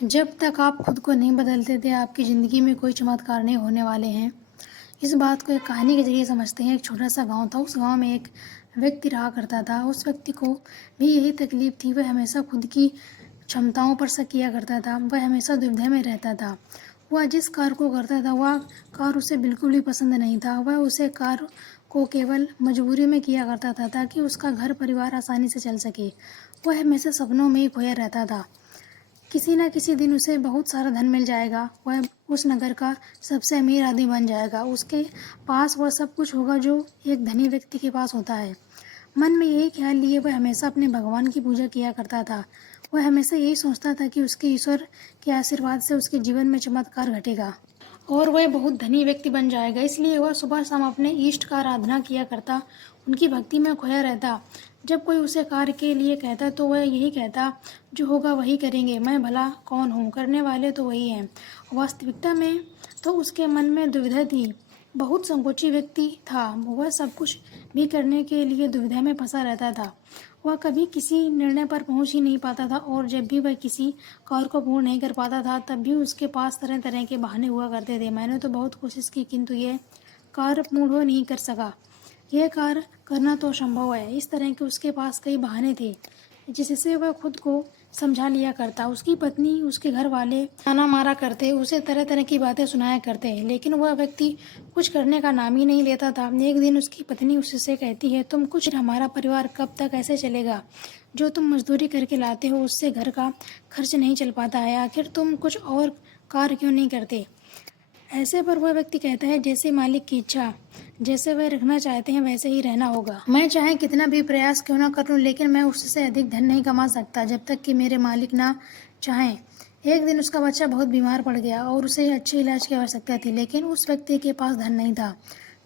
जब तक आप खुद को नहीं बदलते थे, आपकी ज़िंदगी में कोई चमत्कार नहीं होने वाले हैं। इस बात को एक कहानी के ज़रिए समझते हैं। एक छोटा-सा गाँव था, उस गाँव में एक व्यक्ति रहा करता था। उस व्यक्ति को भी यही तकलीफ़ थी, वह हमेशा खुद की क्षमताओं पर शक किया करता था। वह हमेशा दुविधा में रहता था। वह जिस कार्य को करता था, वह कार्य उसे बिल्कुल भी पसंद नहीं था। वह उसे कार्य को केवल मजबूरी में किया करता था, ताकि उसका घर परिवार आसानी से चल सके। वह हमेशा सपनों में ही खोया रहता था। किसी न किसी दिन उसे बहुत सारा धन मिल जाएगा, वह उस नगर का सबसे अमीर आदमी बन जाएगा। उसके पास वह सब कुछ होगा जो एक धनी व्यक्ति के पास होता है। मन में यही ख्याल लिए वह हमेशा अपने भगवान की पूजा किया करता था। वह हमेशा यही सोचता था कि उसके ईश्वर के आशीर्वाद से उसके जीवन में चमत्कार घटेगा और वह बहुत धनी व्यक्ति बन जाएगा। इसलिए वह सुबह शाम अपने इष्ट का आराधना किया करता, उनकी भक्ति में खोया रहता। जब कोई उसे कार्य के लिए कहता तो वह यही कहता, जो होगा वही करेंगे, मैं भला कौन हूँ, करने वाले तो वही हैं। वास्तविकता में तो उसके मन में दुविधा थी। बहुत संकोची व्यक्ति था, वह सब कुछ भी करने के लिए दुविधा में फंसा रहता था। वह कभी किसी निर्णय पर पहुंच ही नहीं पाता था और जब भी वह किसी कार्य को पूर्ण नहीं कर पाता था, तब भी उसके पास तरह तरह के बहाने हुआ करते थे। मैंने तो बहुत कोशिश की, किंतु यह कार्य पूर्ण हो नहीं कर सका। यह कार्य करना तो असंभव है। इस तरह के उसके पास कई बहाने थे, जिससे वह खुद को समझा लिया करता। उसकी पत्नी, उसके घर वाले ताना मारा करते, उसे तरह तरह की बातें सुनाया करते, लेकिन वह व्यक्ति कुछ करने का नाम ही नहीं लेता था। एक दिन उसकी पत्नी उससे कहती है, तुम कुछ, हमारा परिवार कब तक ऐसे चलेगा? जो तुम मजदूरी करके लाते हो, उससे घर का खर्च नहीं चल पाता है। आखिर तुम कुछ और कार्य क्यों नहीं करते? ऐसे पर वह व्यक्ति कहता है, जैसे मालिक की इच्छा, जैसे वह रखना चाहते हैं वैसे ही रहना होगा। मैं चाहे कितना भी प्रयास क्यों ना कर लूं, लेकिन मैं उससे अधिक धन नहीं कमा सकता जब तक कि मेरे मालिक ना चाहें। एक दिन उसका बच्चा बहुत बीमार पड़ गया और उसे अच्छे इलाज की आवश्यकता थी, लेकिन उस व्यक्ति के पास धन नहीं था।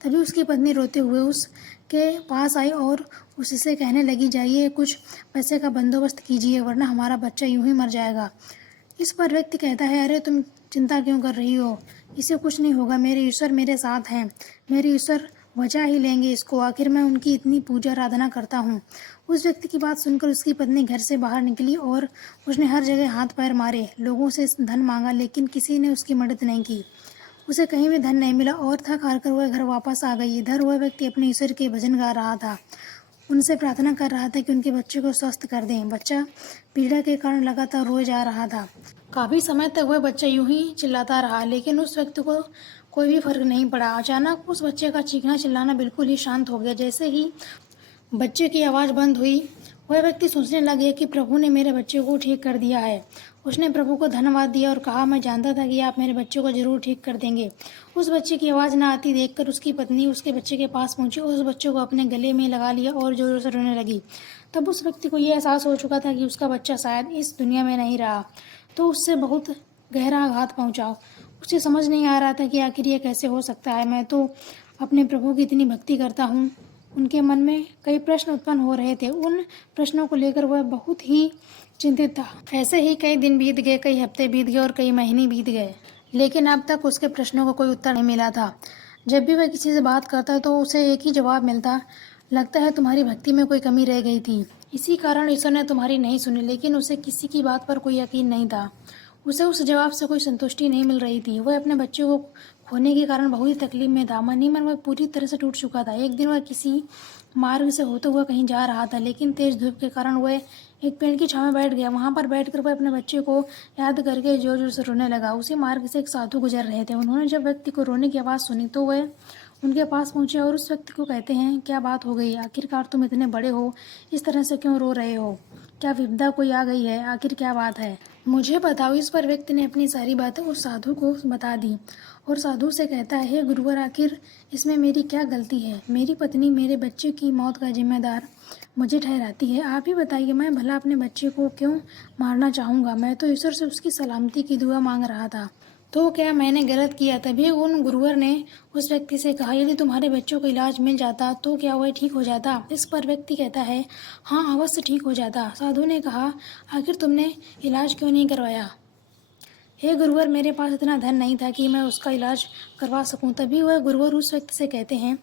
तभी उसकी पत्नी रोते हुए उसके पास आई और उससे कहने लगी, जाइए कुछ पैसे का बंदोबस्त कीजिए, वरना हमारा बच्चा यूं ही मर जाएगा। इस पर व्यक्ति कहता है, अरे तुम चिंता क्यों कर रही हो? इसे कुछ नहीं होगा, मेरे ईश्वर मेरे साथ हैं। मेरे ईश्वर बचा ही लेंगे इसको, आखिर मैं उनकी इतनी पूजा आराधना करता हूँ। उस व्यक्ति की बात सुनकर उसकी पत्नी घर से बाहर निकली और उसने हर जगह हाथ पैर मारे, लोगों से धन मांगा, लेकिन किसी ने उसकी मदद नहीं की। उसे कहीं भी धन नहीं मिला और थक हार कर वह घर वापस आ गई। इधर वह व्यक्ति अपने ईश्वर के भजन गा रहा था, उनसे प्रार्थना कर रहा था कि उनके बच्चे को स्वस्थ कर दें। बच्चा पीड़ा के कारण लगातार रोए जा रहा था। काफ़ी समय तक वह बच्चा यूं ही चिल्लाता रहा, लेकिन उस व्यक्ति को कोई भी फर्क नहीं पड़ा। अचानक उस बच्चे का चीखना चिल्लाना बिल्कुल ही शांत हो गया। जैसे ही बच्चे की आवाज़ बंद हुई, वह व्यक्ति सोचने लगे कि प्रभु ने मेरे बच्चे को ठीक कर दिया है। उसने प्रभु को धन्यवाद दिया और कहा, मैं जानता था कि आप मेरे बच्चे को जरूर ठीक कर देंगे। उस बच्चे की आवाज़ ना आती देखकर उसकी पत्नी उसके बच्चे के पास पहुंची, उस बच्चे को अपने गले में लगा लिया और जोर से रोने लगी। तब उस व्यक्ति को यह एहसास हो चुका था कि उसका बच्चा शायद इस दुनिया में नहीं रहा, तो उससे बहुत गहरा आघात पहुंचा। उसे समझ नहीं आ रहा था कि आखिर ये कैसे हो सकता है। मैं तो अपने प्रभु की इतनी भक्ति करता हूँ। उनके मन में कई प्रश्न उत्पन्न हो रहे थे। उन प्रश्नों को लेकर वह बहुत ही चिंतित था। ऐसे ही कई दिन बीत गए, कई हफ्ते बीत गए और कई महीने बीत गए, लेकिन अब तक उसके प्रश्नों का कोई उत्तर नहीं मिला था। जब भी वह किसी से बात करता तो उसे एक ही जवाब मिलता, लगता है तुम्हारी भक्ति में कोई कमी रह गई थी, इसी कारण ईश्वर ने तुम्हारी नहीं सुनी। लेकिन उसे किसी की बात पर कोई यकीन नहीं था। उसे उस जवाब से कोई संतुष्टि नहीं मिल रही थी। वह अपने बच्चे को खोने के कारण बहुत ही तकलीफ में था। मन ही मन वह पूरी तरह से टूट चुका था। एक दिन वह किसी मार्ग से होते हुए कहीं जा रहा था, लेकिन तेज धूप के कारण वह एक पेड़ की छांव में बैठ गया। वहां पर बैठकर वह अपने बच्चे को याद करके जोर जोर से रोने लगा। उसी मार्ग से एक साधु गुजर रहे थे। उन्होंने जब व्यक्ति को रोने की आवाज़ सुनी तो वह उनके पास पहुंचे और उस व्यक्ति को कहते हैं, क्या बात हो गई? आखिरकार तुम इतने बड़े हो, इस तरह से क्यों रो रहे हो? क्या विपदा कोई आ गई है? आखिर क्या बात है, मुझे बताओ। इस पर व्यक्ति ने अपनी सारी बातें उस साधु को बता दी और साधु से कहता है, हे गुरुवर, आखिर इसमें मेरी क्या गलती है? मेरी पत्नी मेरे बच्चे की मौत का जिम्मेदार मुझे ठहराती है। आप ही बताइए, मैं भला अपने बच्चे को क्यों मारना चाहूँगा? मैं तो ईश्वर से उसकी सलामती की दुआ मांग रहा था, तो क्या मैंने गलत किया? तभी उन गुरुवर ने उस व्यक्ति से कहा, यदि तुम्हारे बच्चों को इलाज मिल जाता तो क्या वह ठीक हो जाता? इस पर व्यक्ति कहता है, हाँ अवश्य ठीक हो जाता। साधु ने कहा, आखिर तुमने इलाज क्यों नहीं करवाया? हे गुरुवर, मेरे पास इतना धन नहीं था कि मैं उसका इलाज करवा सकूं। तभी वह गुरुवर उस व्यक्ति से कहते हैं,